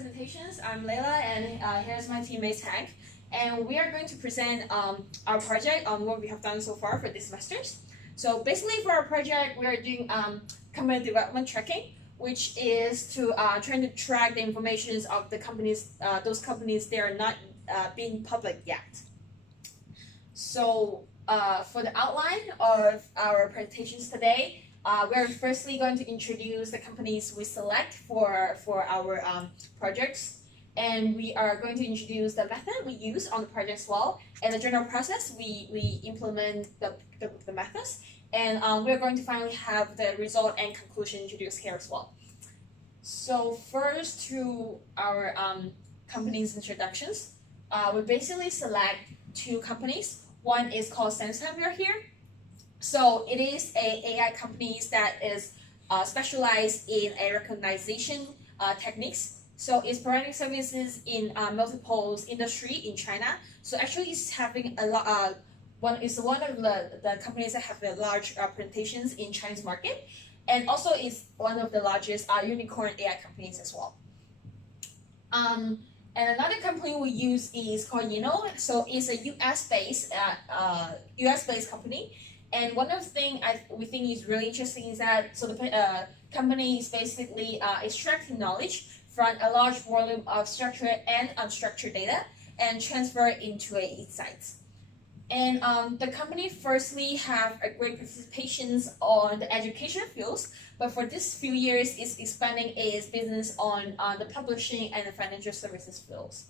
presentations. I'm Layla, and here's my teammate Hank. And we are going to present our project on what we have done so far for this semesters. So basically, for our project, we are doing company development tracking, which is to trying to track the information of the companies, those companies that are not being public yet. So for the outline of our presentations today, we're firstly going to introduce the companies we select for our projects, and we are going to introduce the method we use on the project as well, and the general process we implement the methods, and we're going to finally have the result and conclusion introduced here as well. So first, to our companies introductions, we basically select two companies. One is called SenseTime here. So it is a AI company that is specialized in a recognition techniques. So it's providing services in multiple industry in China. So actually, it's having a lot. One of the companies that have the large presentations in Chinese market, and also is one of the largest unicorn AI companies as well. And another company we use is called Yino. So it's a US-based company. And one of the things we think is really interesting is that the company is basically extracting knowledge from a large volume of structured and unstructured data and transfer it into insights. And the company firstly have a great participation on the education fields, but for this few years, it's expanding its business on the publishing and the financial services fields.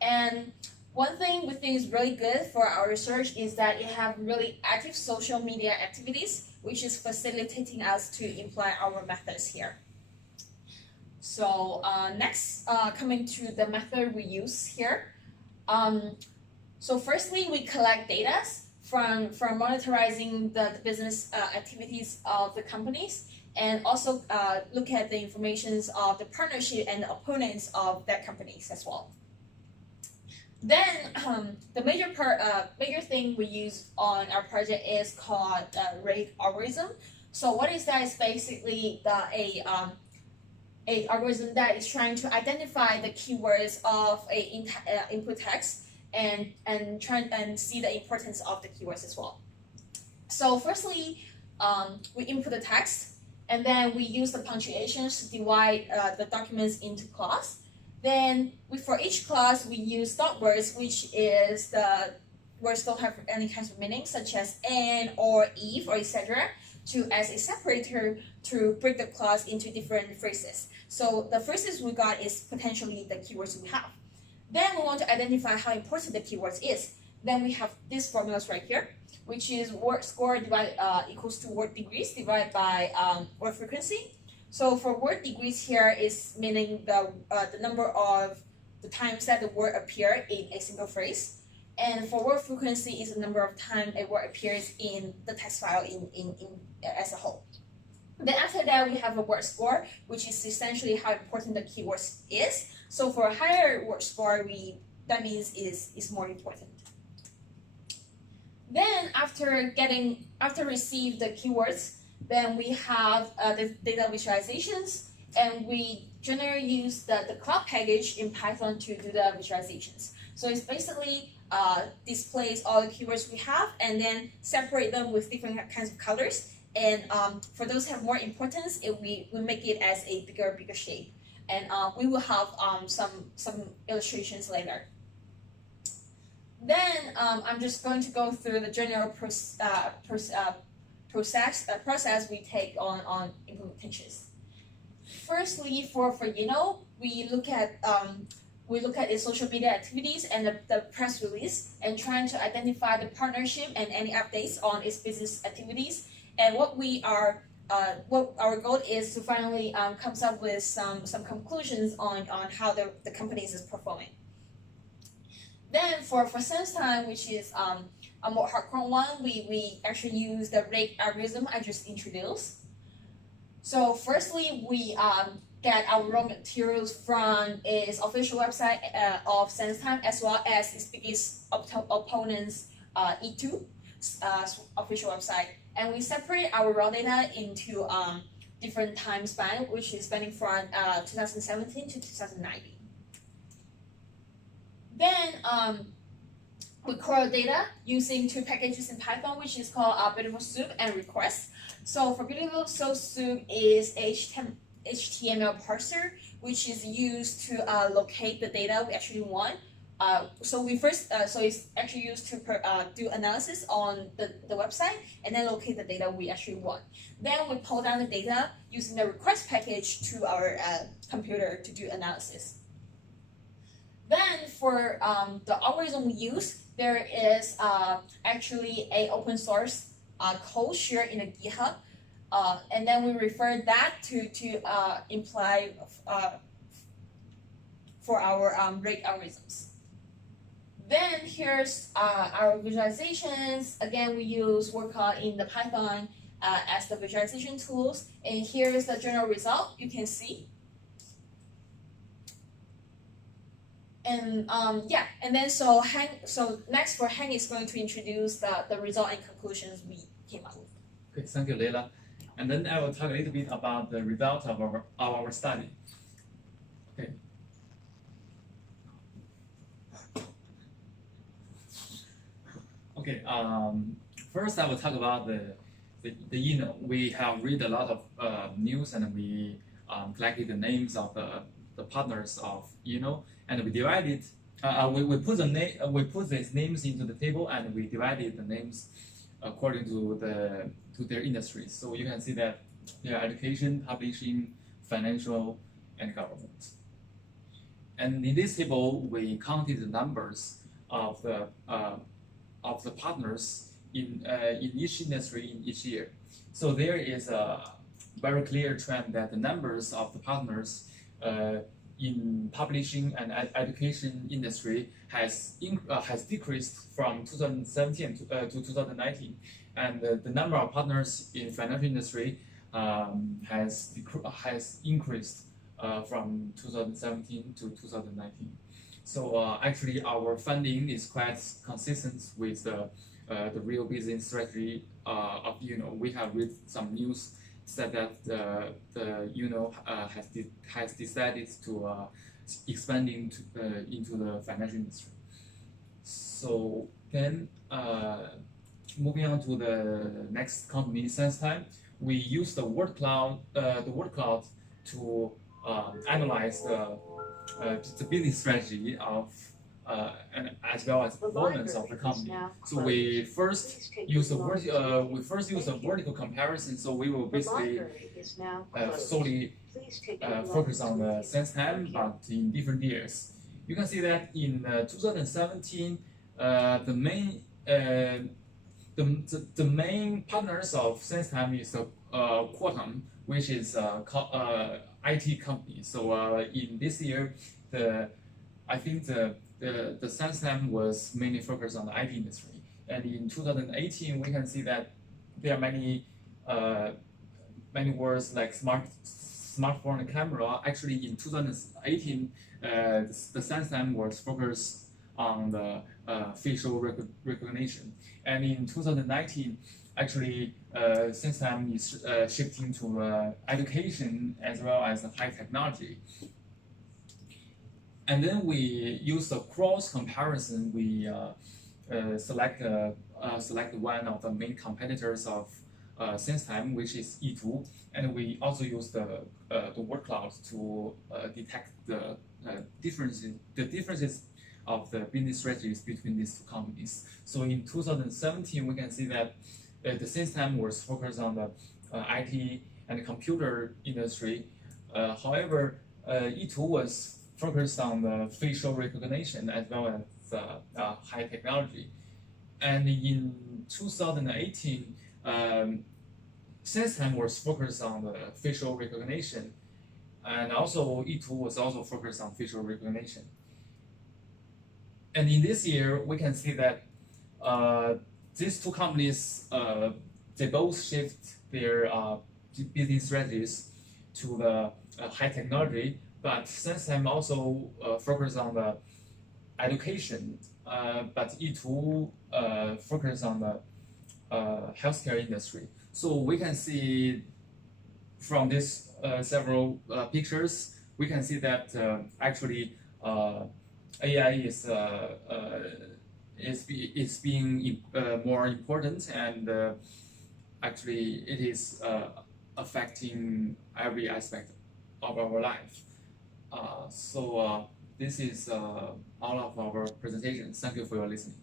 And one thing we think is really good for our research is that it have really active social media activities, which is facilitating us to imply our methods here. So next, coming to the method we use here. So firstly, we collect data from monitoring the business activities of the companies, and also look at the information of the partnership and the opponents of that companies as well. Then the major thing we use on our project is called RAGE algorithm. So what is that? Is basically a algorithm that is trying to identify the keywords of a input text and try and see the importance of the keywords as well. So firstly, we input the text, and then we use the punctuations to divide the documents into clause. Then for each clause, we use dot words, which is the words don't have any kinds of meaning, such as and or if or etc., to as a separator to break the clause into different phrases. So the phrases we got is potentially the keywords we have. Then we want to identify how important the keywords is. Then we have these formulas right here, which is word score equals to word degrees divided by word frequency. So for word degrees here is meaning the number of the times that the word appear in a single phrase, and for word frequency is the number of times a word appears in the text file in as a whole. Then after that, we have a word score, which is essentially how important the keywords is. So for a higher word score, that means is more important. Then after receive the keywords, then we have the data visualizations, and we generally use the cloud package in Python to do the visualizations. So it's basically displays all the keywords we have, and then separate them with different kinds of colors. And for those that have more importance, we make it as a bigger shape. And we will have some illustrations later. Then I'm just going to go through the general process we take on implementations. Firstly, for we look at its social media activities and the press release, and trying to identify the partnership and any updates on its business activities. And what our goal is to finally come up with some conclusions on how the company is performing. Then for SenseTime, which is a more hardcore one, we actually use the RAGE algorithm I just introduced. So firstly, we get our raw materials from its official website of SenseTime, as well as its biggest opponents, E2 official website. And we separate our raw data into different time span, which is spanning from 2017 to 2019. Then we crawl data using two packages in Python, which is called Beautiful Soup and Request. So for Beautiful Soup is HTML parser, which is used to locate the data we actually want. So it's actually used to do analysis on the website and then locate the data we actually want. Then we pull down the data using the request package to our computer to do analysis. Then for the algorithm we use, there is actually a open source code shared in a GitHub, and then we refer that to imply for our rate algorithms. Then here's our visualizations. Again, we use workout in the Python as the visualization tools, and here is the general result you can see. And and then so next for Hank is going to introduce the result and conclusions we came up with. Okay, thank you, Leila. And then I will talk a little bit about the result of our study. Okay. Okay. First, I will talk about the we have read a lot of news, and we collected the names of the partners of and we divided. We put these names into the table, and we divided the names according to their industries. So you can see that they are education, publishing, financial, and government. And in this table, we counted the numbers of the partners in each industry in each year. So there is a very clear trend that the numbers of the partners in publishing and education industry has decreased from 2017 to 2019, and the number of partners in financial industry has increased from 2017 to 2019. So actually, our funding is quite consistent with the real business strategy of We have read some news said that has decided to expand into the financial industry. So then, moving on to the next company, SenseTime, we use the word cloud to analyze the business strategy of and as well as performance of the company. So we first use a vertical comparison. So we will basically solely focus on the SenseTime, but in different years. You can see that in 2017, the main partners of SenseTime is Qualcomm, which is IT company. So in this year, I think the SenseTime was mainly focused on the IT industry. And in 2018, we can see that there are many words like smartphone and camera. Actually, in 2018, the SenseTime was focused on the facial recognition. And in 2019, actually, SenseTime is shifting to education as well as high technology. And then we use a cross comparison. We select one of the main competitors of SenseTime, which is E2, and we also use the word cloud to detect the differences of the business strategies between these two companies. So in 2017, we can see that the SenseTime was focused on the IT and computer industry. However, E2 was focused on the facial recognition as well as high technology. And in 2018, SenseTime was focused on the facial recognition, and also E2 was also focused on facial recognition. And in this year, we can see that these two companies, they both shift their business strategies to the high technology, but SenseTime also focus on the education, but E2 focus on the healthcare industry. So we can see from this several pictures, we can see that actually AI is being more important, and actually it is affecting every aspect of our life. So this is all of our presentation. Thank you for your listening.